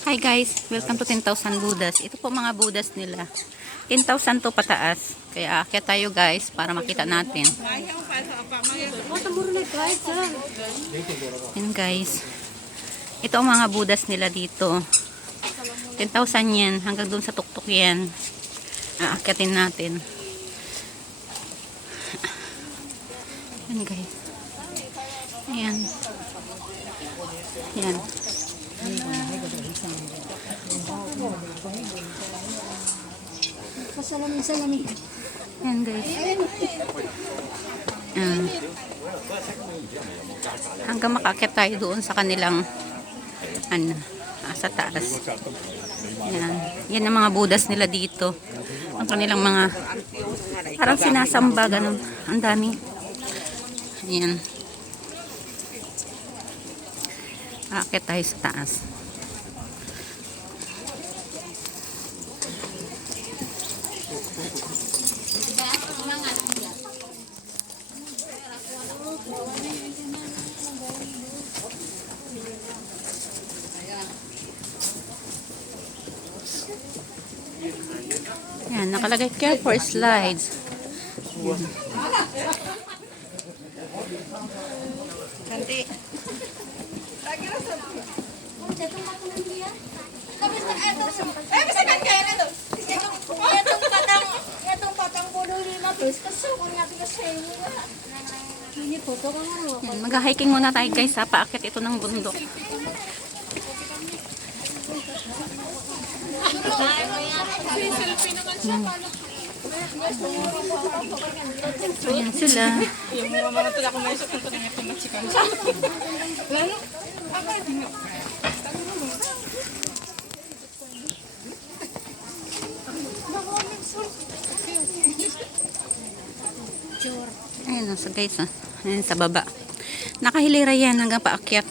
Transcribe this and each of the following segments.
Hi guys, welcome to 10,000 Buddhas. Ito po mga Buddhas nila. 10,000 to pataas. Kaya aakyat tayo guys para makita natin. Yan guys. Ito ang mga Buddhas nila dito. 10,000 yan. Hanggang dun sa tuktok yan. Aakyatin natin. Yan guys. Ayan. Yan. Salamin. Yan guys. Hanggang makaakyat tayo doon sa kanilang sa taas. Yan. Yan ang mga Buddhas nila dito. Ang kanilang mga parang sinasamba ganun. Ang dami. Yan. Aakyat tayo sa taas. Yan, nakalagay care for slides. Yan. Nanti. Yan, mag-hiking muna tayo guys sa paakyat ito ng bundok. Ayan sila. Ayan sa guys. Ayan sa baba. Nakahilira yan hanggang paakyat.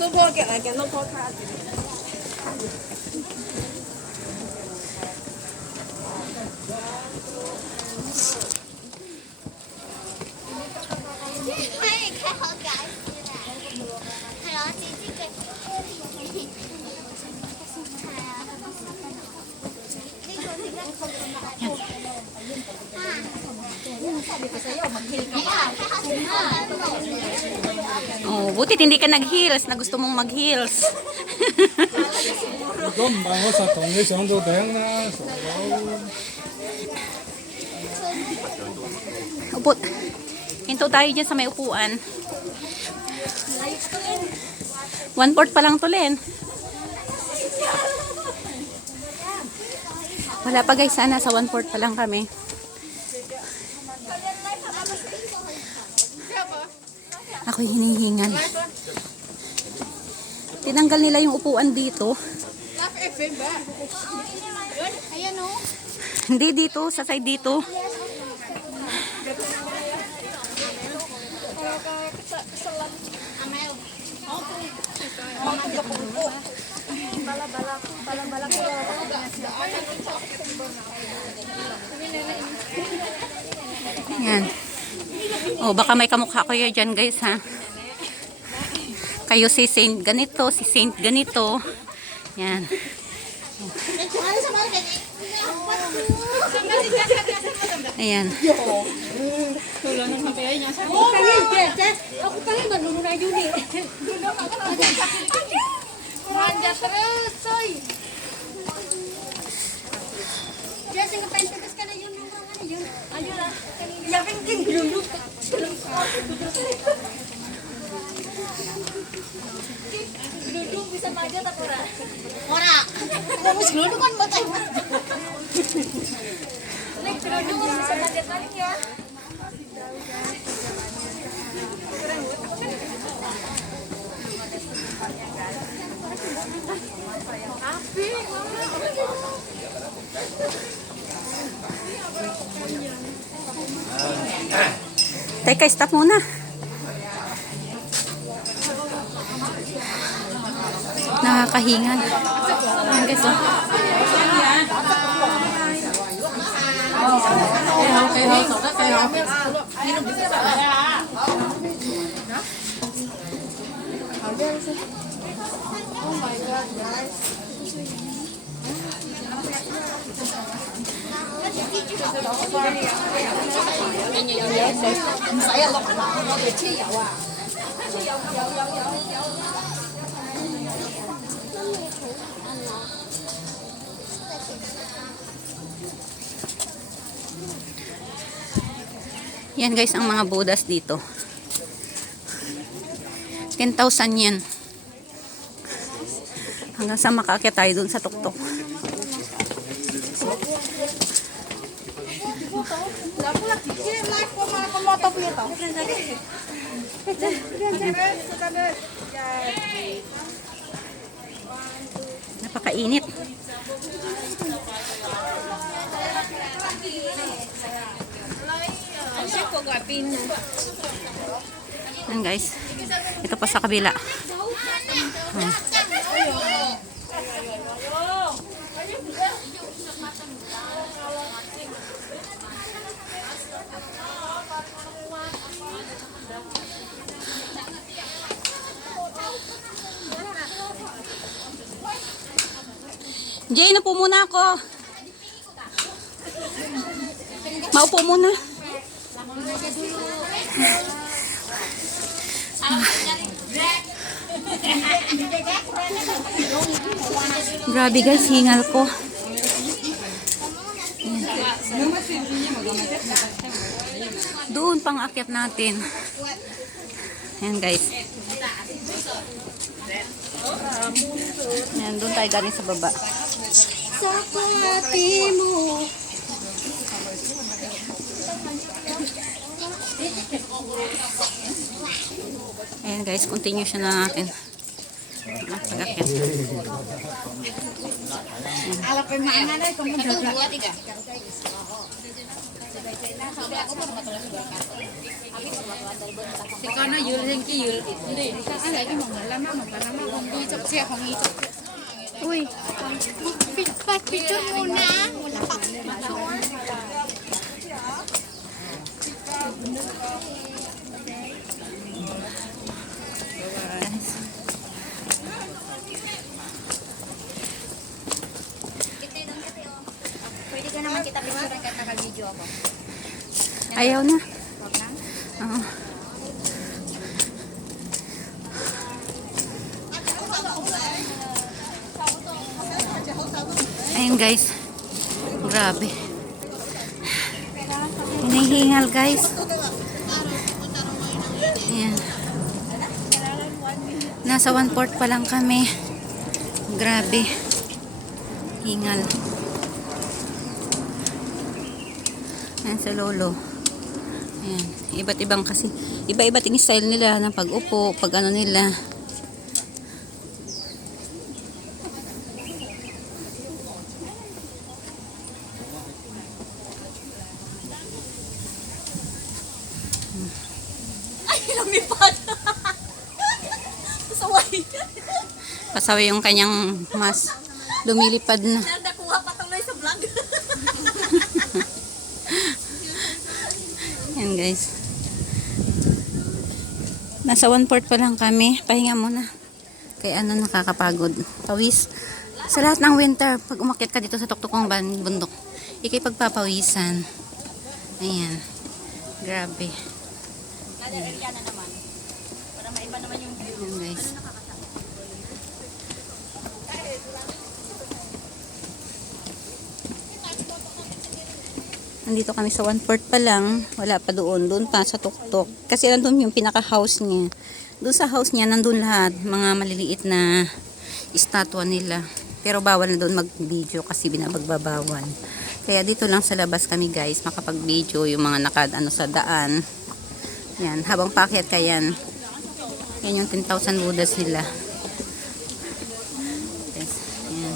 Subo ke lagi no podcast. Oh, butit hindi ka nag-heels na gusto mong mag-heels. Upo. Hinto tayo dyan sa may upuan. 1/4 pa lang to, Len. Wala pa guys, sana sa 1/4 pa lang kami. Ako'y hinihingal. Tinanggal nila yung upuan dito. Hindi dito, sa side dito. Yan. Oh, baka may kamukha ko yun dyan guys ha. Kayo si Saint ganito, si Saint ganito. Yan. Ayan. Aku pengen menurun aja nih. Manja terus, coy. Dia sing kepen tetes kana yun mana yun. Ayo lah. Ya penting dulu. Duduk bisa maju tak ora? Ora. Kamu dulu kan batay. Nek duduk bisa maju paling ya. Api, mama. Teka, stop muna. Nakakahingan. Ayan guys, oh. Yan guys, ang mga Buddhas dito. 10,000 yan. Hanggang sa makaakyat tayo dun sa tuktok. Napakainit. Yan guys. Ito pa sa kabila. Jay, naupo muna ako. Maupo muna. Grabe guys, hingal ko. Doon pang akyat natin. Ayan guys. Ayan, doon tayo galing sa baba. Sa pati mo. Ayan guys, continue siya na natin. Pag-akyat. Ala pa maana na kung magdadra. Ikaw na yun ki yun. Hindi, ikaw ala ki maglalama kung di chok siya kung ichok. Uy. Picture muna. Wala pa picture. Pwede ka naman kita picture kahit naka-video ako. Ayaw na. Wag na. Oo. Ayun guys. Grabe. Hinihingal guys. Ayan. Nasa 1/4 pa lang kami. Grabe. Hingal. Ayan sa lolo. Ayan. Iba't ibang kasi. Iba-iba't yung style nila ng pag-upo, pag ano nila. Ay, lumipad. Pasaway. Pasaway yung kanyang mas. Lumilipad na. Nakuha pa tuloy sa vlog. Ayan guys. Nasa 1/4 pa lang kami. Pahinga muna. Kaya ano, nakakapagod. Pawis. Sa lahat ng winter, pag umakyat ka dito sa tuktukong bundok, ikay pagpapawisan. Ayan. Grabe. Area na naman. Para maiba naman yung view. Ayan guys. Nandito kami sa 1/4 pa lang. Wala pa doon. Doon pa sa tuktok. Kasi nandun yung pinaka-house niya. Doon sa house niya, nandun lahat. Mga maliliit na estatwa nila. Pero bawal na doon mag-video kasi binabagbabawal. Kaya dito lang sa labas kami guys. Makapag-video yung mga nakadano sa daan. Yan. Habang paakyat ka yan. Yan yung 10,000 Buddhas nila. Yes. Yan.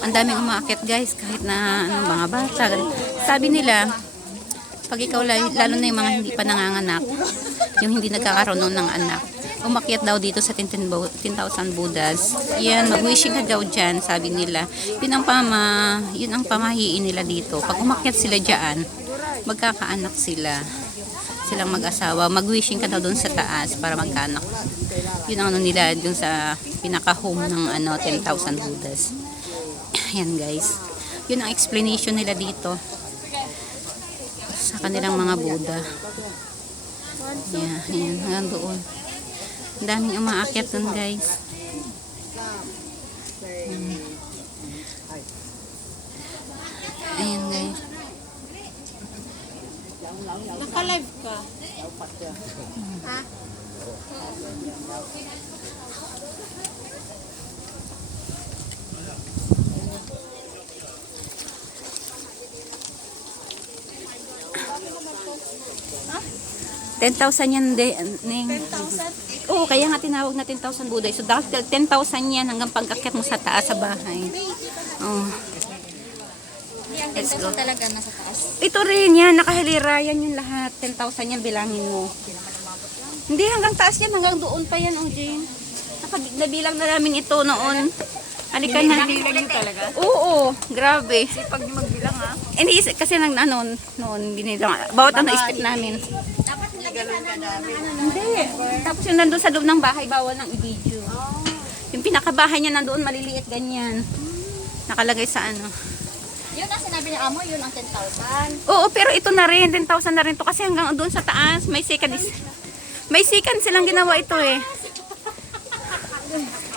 Ang daming umaakyat guys, kahit na ano, mga bata. Sabi nila, pag ikaw lalo na yung mga hindi pa nanganganak, yung hindi nagkakaroon ng anak, umakyat daw dito sa 10,000 Buddhas. Yan, mag-wishing ka daw dyan, sabi nila. Yun ang pamahiin nila dito. Pag umakyat sila dyan, magkakaanak sila. Silang mag-asawa. Mag-wishing ka daw doon sa taas para magkaanak. Yun ang ano nila, doon sa pinaka-home ng 10,000 Buddhas. Yan guys. Yun ang explanation nila dito sa kanilang mga Buddha. Yan, hanggang doon. Ang daming umaakyat dun guys. Ayan guys. Naka-live ka. Ha? 10,000 yan Ning. 10,000? Oo, kaya nga tinawag na 10,000 Buday. So, dahil 10,000 yan hanggang pag-akyat mo sa taas sa bahay. Oh. Yan, 10,000 talaga nasa taas. Ito rin yan, nakahilira yan yung lahat. 10,000 yan, bilangin mo. Hindi, hanggang taas yan, hanggang doon pa yan, Jane. Nabilang na namin ito noon. Halika na. Talaga? Oo, grabe. Sipag niyo magbilang ha? Hindi, kasi noon, binilang. Bawat ang na-split namin. Dapat nilagyan ka namin. Hindi. Tapos yung nandun sa loob ng bahay, bawal ng i-video. Yung pinakabahay niya nandoon, maliliit ganyan. Nakalagay sa ano. Yun ang sinabi ni Amo, yun ang 10,000. Oo, pero ito na rin, 10,000 na rin to kasi hanggang doon sa taas, may second silang ginawa ito eh.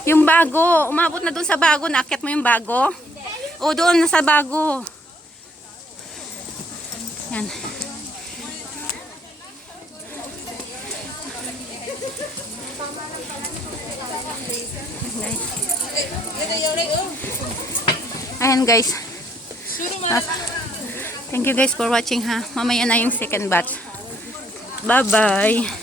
Yung bago, umabot na doon sa bago, naakyat mo yung bago? O doon sa bago. Yan. Ayan guys. Thank you guys for watching ha. Mamaya na yung second batch. Bye bye.